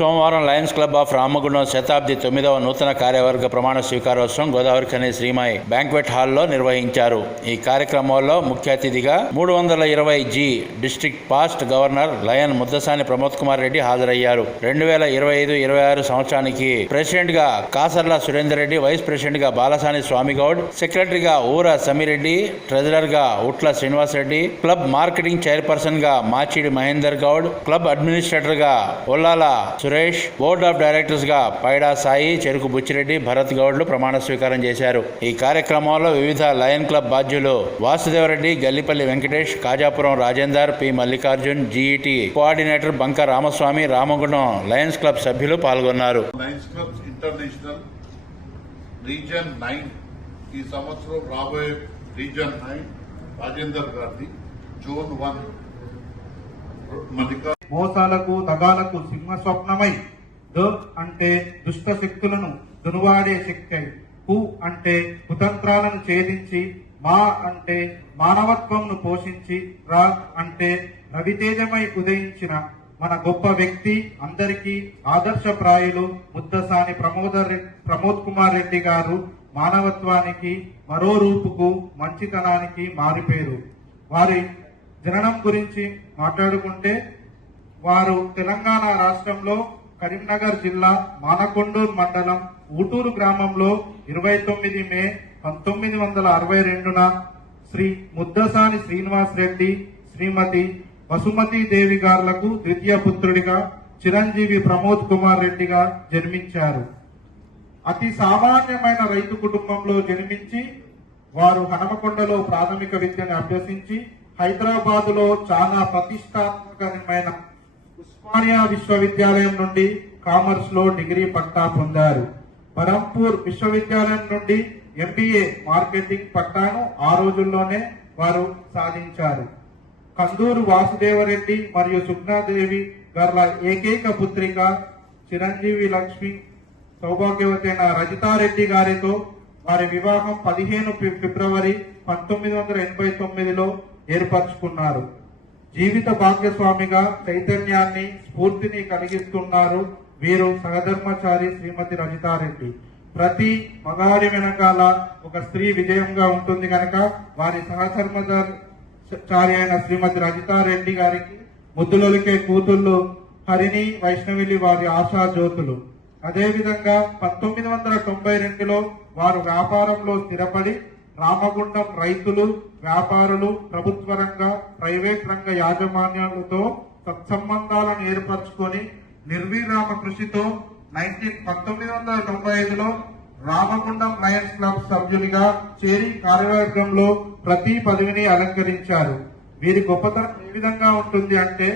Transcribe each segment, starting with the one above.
సోమవారం lions club of Ramagundam శతాబ్ది తొమ్మిదవ నూతన కార్యవర్గ ప్రమాణ స్వీకారోత్సవం గోదావరి ఖని శ్రీమాయి బ్యాంక్వెట్ హాల్లో నిర్వహించారు. ఈ కార్యక్రమంలో ముఖ్య అతిథిగా మూడు వందల ఇరవై G district past governor lion Muddasani Pramod Kumar Reddy హాజరయ్యారు. రెండు వేల ఇరవై ఐదు ఇరవై ఆరు సంవత్సరానికి ప్రెసిడెంట్గా కాసర్ల సురేందర్ రెడ్డి వైస్ ప్రెసిడెంట్గా బాలసాని స్వామిగౌడ్ సెక్రటరీగా ఊర సమిరెడ్డి ట్రెజరర్గా ఉట్ల శ్రీనివాస్ రెడ్డి క్లబ్ మార్కెటింగ్ చైర్పర్సన్గా మాచిడి మహేందర్ గౌడ్ క్లబ్ అడ్మినిస్ట్రేటర్గా ఒల్లాల సురేష్ బోర్డ్ ఆఫ్ డైరెక్టర్స్గా పైడా సాయి చెరుకు బుచ్చిరెడ్డి భరత్ గౌడ్లు ప్రమాణ స్వీకారం చేశారు. ఈ కార్యక్రమంలో వివిధ లయన్ క్లబ్ బాధ్యులు Vasudevareddy Gallipalli Venkatesh Kajapuram Rajender P Mallikarjun GET coordinator Banka Ramaswamy Ramagunam Lions club సభ్యులు పాల్గొన్నారు. లయన్స్ ఇంటర్నేషనల్ రీజన్ నైన్ ఈ సంవత్సరం రాబోయే రీజన్ నైన్ రాజేందర్ గారిది జూన్ వన్. మల్లికా మోసాలకు దగాలకు సింహ స్వప్నమై ద అంటే దుష్ట శక్తులను దునువాడే శక్తి. కు అంటే కుతంత్రాలను ఛేదించి మా అంటే మానవత్వంను పోషించి రా అంటే రవితేజమై ఉదయించిన మన గొప్ప వ్యక్తి అందరికీ ఆదర్శప్రాయులు ముద్దసాని ప్రమోదర్ ప్రమోద్ కుమార్ రెడ్డి గారు మానవత్వానికి మరో రూపుకు మంచితనానికి మారిపేరు వారి జననం గురించి మాట్లాడుకుంటే వారు తెలంగాణ రాష్ట్రంలో కరీంనగర్ జిల్లా మానకొండూరు మండలం ఊటూరు గ్రామంలో ఇరవై తొమ్మిది మే పంతొమ్మిది వందల అరవై రెండున శ్రీ ముద్దసాని శ్రీనివాస్ రెడ్డి శ్రీమతి వసుమతి దేవి గారులకు ద్వితీయ పుత్రుడిగా చిరంజీవి ప్రమోద్ కుమార్ రెడ్డిగా జన్మించారు. అతి సామాన్యమైన రైతు కుటుంబంలో జన్మించి వారు హనమకొండలో ప్రాథమిక విద్యను అభ్యసించి హైదరాబాదులో చాలా ప్రతిష్టాత్మకమైన ఉస్మానియా విశ్వవిద్యాలయం నుండి కామర్స్లో డిగ్రీ పట్టా పొందారు. పరంపూర్ విశ్వవిద్యాలయం నుండి ఎంబీఏ మార్కెటింగ్ పట్టాను ఆ రోజుల్లోనే వారు సాధించారు. కందూరు వాసుదేవరెడ్డి మరియు సుగ్నాదేవి గారి ఏకైక పుత్రిక చిరంజీవి లక్ష్మి సౌభాగ్యవతైన రజితారెడ్డి గారితో వారి వివాహం పదిహేను ఫిబ్రవరి పంతొమ్మిది వందల ఎనభై తొమ్మిదిలో ఏర్పరచుకున్నారు. జీవిత భాగ్యస్వామిగా చైతన్యాన్ని స్ఫూర్తిని కలిగిస్తున్నారు వీరు సహధర్మచారి శ్రీమతి రజితారెడ్డి. ప్రతి మగాడి వెనకాల ఒక స్త్రీ విజయంగా ఉంటుంది కనుక వారి సహధర్మచారి అయిన శ్రీమతి రజితారెడ్డి గారికి ముద్దులొలికే కూతుళ్ళు హరిణి వైష్ణవిలి వారి ఆశాజ్యోతులు అదేవిధంగా పంతొమ్మిది వందల తొంభై రెండులో వారు వ్యాపారంలో స్థిరపడి రామగుండం రైతులు వ్యాపారులు ప్రభుత్వ రంగ ప్రైవేట్ రంగ యాజమాన్యాలతో సత్సంబంధాలను ఏర్పరచుకొని నిర్విరామ కృషితో నైన్టీన్ పంతొమ్మిది వందల తొంభై ఐదులో రామగుండం లయన్స్ క్లబ్ సభ్యునిగా చేరి కార్యవర్గంలో ప్రతి పదవిని అలంకరించారు. వీరి గొప్పతనం ఏ విధంగా ఉంటుంది అంటే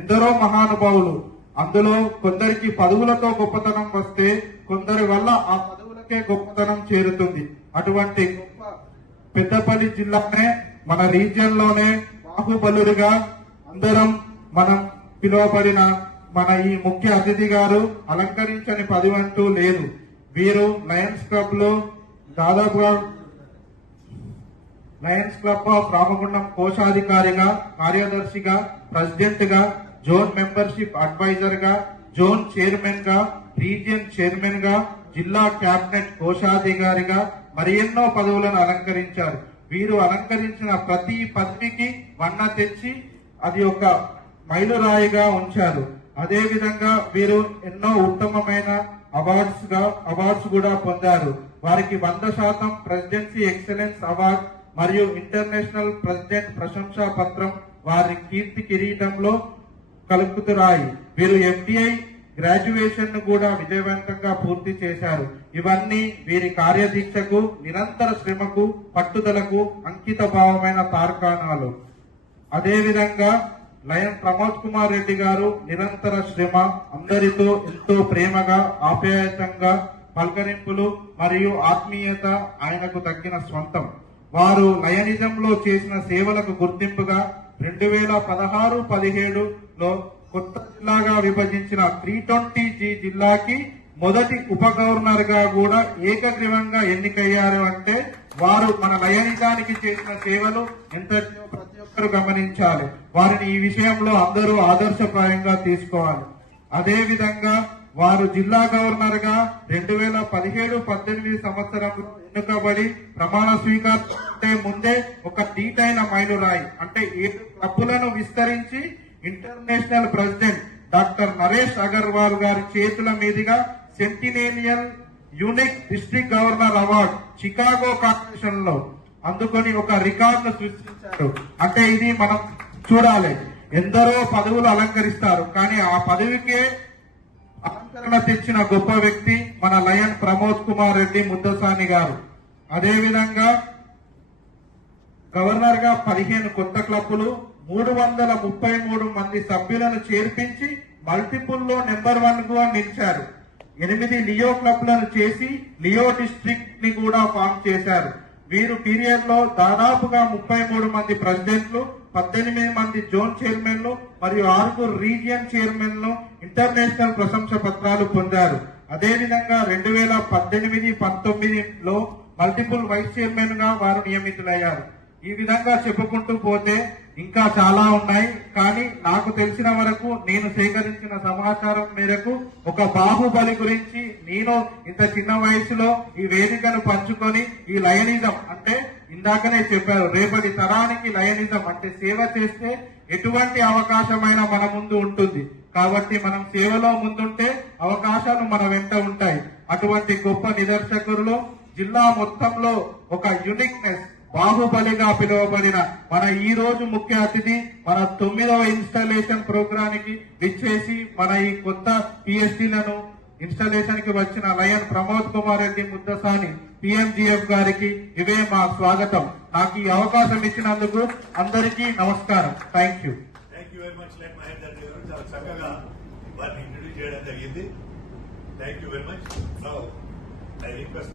ఎందరో మహానుభావులు అందులో కొందరికి పదవులతో గొప్పతనం వస్తే కొందరి వల్ల ఆ పదవులకే గొప్పతనం చేరుతుంది. అటువంటి గొప్ప పెద్దపల్లి జిల్లానే మన రీజియన్లోనే బాహుబలుడిగా అందరం మనం పిలువబడిన మన ఈ ముఖ్య అతిథి గారు అలంకరించని పది అంటూ లేదు. వీరు లయన్స్ క్లబ్లో దాదాపుగా లయన్స్ క్లబ్ ఆఫ్ రామగుండం కోశాధికారిగా కార్యదర్శిగా ప్రెసిడెంట్గా జోన్ మెంబర్షిప్ అడ్వైజర్గా జోన్ చైర్మన్గా రీజియన్ చైర్మన్గా జిల్లా క్యాబినెట్ కోశాధికారిగా మరి ఎన్నో పదవులను అలంకరించారు. వీరు అలంకరించిన ప్రతి పదవికి వన్న తెచ్చి అది ఒక మైలురాయిగా ఉంచారు. అదే విధంగా వీరు ఎన్నో ఉత్తమమైన అవార్డ్స్గా అవార్డ్స్ కూడా పొందారు. వారికి వంద శాతం ప్రెసిడెన్సీ ఎక్సలెన్స్ అవార్డ్ మరియు ఇంటర్నేషనల్ ప్రెసిడెంట్ ప్రశంసా పత్రం వారి కీర్తి కిరీటంలో కలుపుతురాయి. వీరు ఎఫ్డిఐ గ్రాడ్యుయేషన్ కూడా విజయవంతంగా పూర్తి చేశారు. ఇవన్నీ వీరి కార్యదీక్షకు నిరంతర శ్రమకు పట్టుదలకు అంకిత భావమైన తార్కాణాలు. అదేవిధంగా లయన్ ప్రమోద్ కుమార్ రెడ్డి గారు నిరంతర శ్రమ అందరితో ఎంతో ప్రేమగా ఆప్యాయతంగా పలకరింపులు మరియు ఆత్మీయత ఆయనకు తగ్గిన స్వంతం. వారు లయనిజంలో చేసిన సేవలకు గుర్తింపుగా రెండు వేల పదహారు పదిహేడులో కొత్త జిల్లాగా విభజించిన త్రీ ట్వంటీ జీ జిల్లాకి మొదటి ఉప గవర్నర్గా కూడా ఏకగ్రీవంగా ఎన్నికయ్యారు అంటే వారు మన లయనిజానికి చేసిన సేవలు ఎంత ప్రతి ఒక్కరు గమనించాలి. వారిని ఈ విషయంలో అందరూ ఆదర్శప్రాయంగా తీసుకోవాలి. అదే విధంగా వారు జిల్లా గవర్నర్గా రెండు వేల పదిహేడు పద్దెనిమిది సంవత్సరంలో ఎన్నుకబడి ప్రమాణ స్వీకారం ముందే ఒక దీటైన మైలురాయి అంటే ఏడు క్లబ్బులను విస్తరించి international president doctor Naresh Agarwal గారి చేతుల మీదుగా centennial unique district governor award Chicago కార్పొరేషన్లో అందుకొని ఒక రికార్డు సృష్టించారు. అంటే ఇది మనం చూడాలి. ఎందరో పదవులు అలంకరిస్తారు. కానీ ఆ పదవికే అలంకరణ తెచ్చిన గొప్ప వ్యక్తి మన లయన్ ప్రమోద్ కుమార్ రెడ్డి ముద్దసాని గారు. అదేవిధంగా గవర్నర్గా పదిహేను కొత్త క్లబ్బులు మూడు వందల ముప్పై మూడు మంది సభ్యులను చేర్పించి మల్టిపుల్లో నెంబర్ వన్గా నిలిచారు. ఎనిమిది లియో క్లబ్లను చేసి లియో డిస్ట్రిక్ట్ని కూడా ఫామ్ చేశారు. వీరు పీరియడ్లో దాదాపుగా ముప్పై మూడు మంది ప్రెసిడెంట్లు పద్దెనిమిది మంది జోన్ చైర్మన్లు మరియు ఆరుగురు రీజియన్ చైర్మన్లు ఇంటర్నేషనల్ ప్రశంస పత్రాలు పొందారు. అదేవిధంగా రెండు వేల పద్దెనిమిది పంతొమ్మిదిలో మల్టిపుల్ వైస్ చైర్మన్గా వారు నియమితులయ్యారు. ఈ విధంగా చెప్పుకుంటూ పోతే ఇంకా చాలా ఉన్నాయి. కానీ నాకు తెలిసిన వరకు నేను సేకరించిన సమాచారం మేరకు ఒక బాహుబలి గురించి నేను ఇంత చిన్న వయసులో ఈ వేదికను పంచుకొని ఈ లయనిజం అంటే ఇందాకనే చెప్పారు రేపటి తరానికి లయనిజం అంటే సేవ చేస్తే ఎటువంటి అవకాశమైన మన ముందు ఉంటుంది. కాబట్టి మనం సేవలో ముందుంటే అవకాశాలు మన వెంట ఉంటాయి. అటువంటి గొప్ప నిదర్శకులు జిల్లా మొత్తంలో ఒక యునిక్నెస్ బాహుబలిగా పిలువబడిన మన ఈ రోజు ముఖ్య అతిథి మన తొమ్మిదవ ఇన్స్టాలేషన్ ప్రోగ్రానికి విచ్చేసి మన ఈ కొత్త పిఎస్టీలను ఇన్స్టాలేషన్కి వచ్చిన లయన్ ప్రమోద్ కుమార్ రెడ్డి ముద్దసాని పిఎంజిఎఫ్ గారికి ఇవే మా స్వాగతం. నాకు ఈ అవకాశం ఇచ్చినందుకు అందరికీ నమస్కారం. Thank you thank you very much like Mahender గారు. చాలా చక్కగా వారిని ఇంట్రడ్యూస్ చేయడం జరిగింది. Thank you very much I request